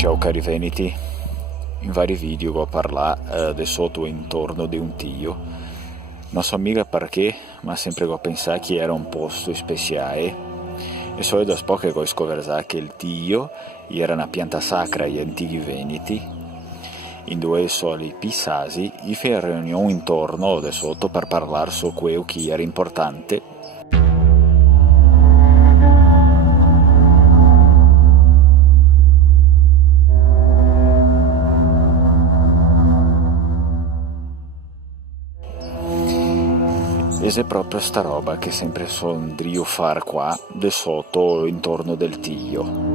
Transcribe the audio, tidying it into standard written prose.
Ciao cari Veneti, in vari video ho parlato di sotto e intorno di un tio. Non so mica perché, ma sempre ho pensato che era un posto speciale. E so da poco che ho scoperto che il tio era una pianta sacra agli antichi Veneti. In due soli pisasi, gli fece riunione intorno di sotto per parlare su quello che era importante. Ed è proprio sta roba che sempre sondrio far qua, de sotto intorno del tio.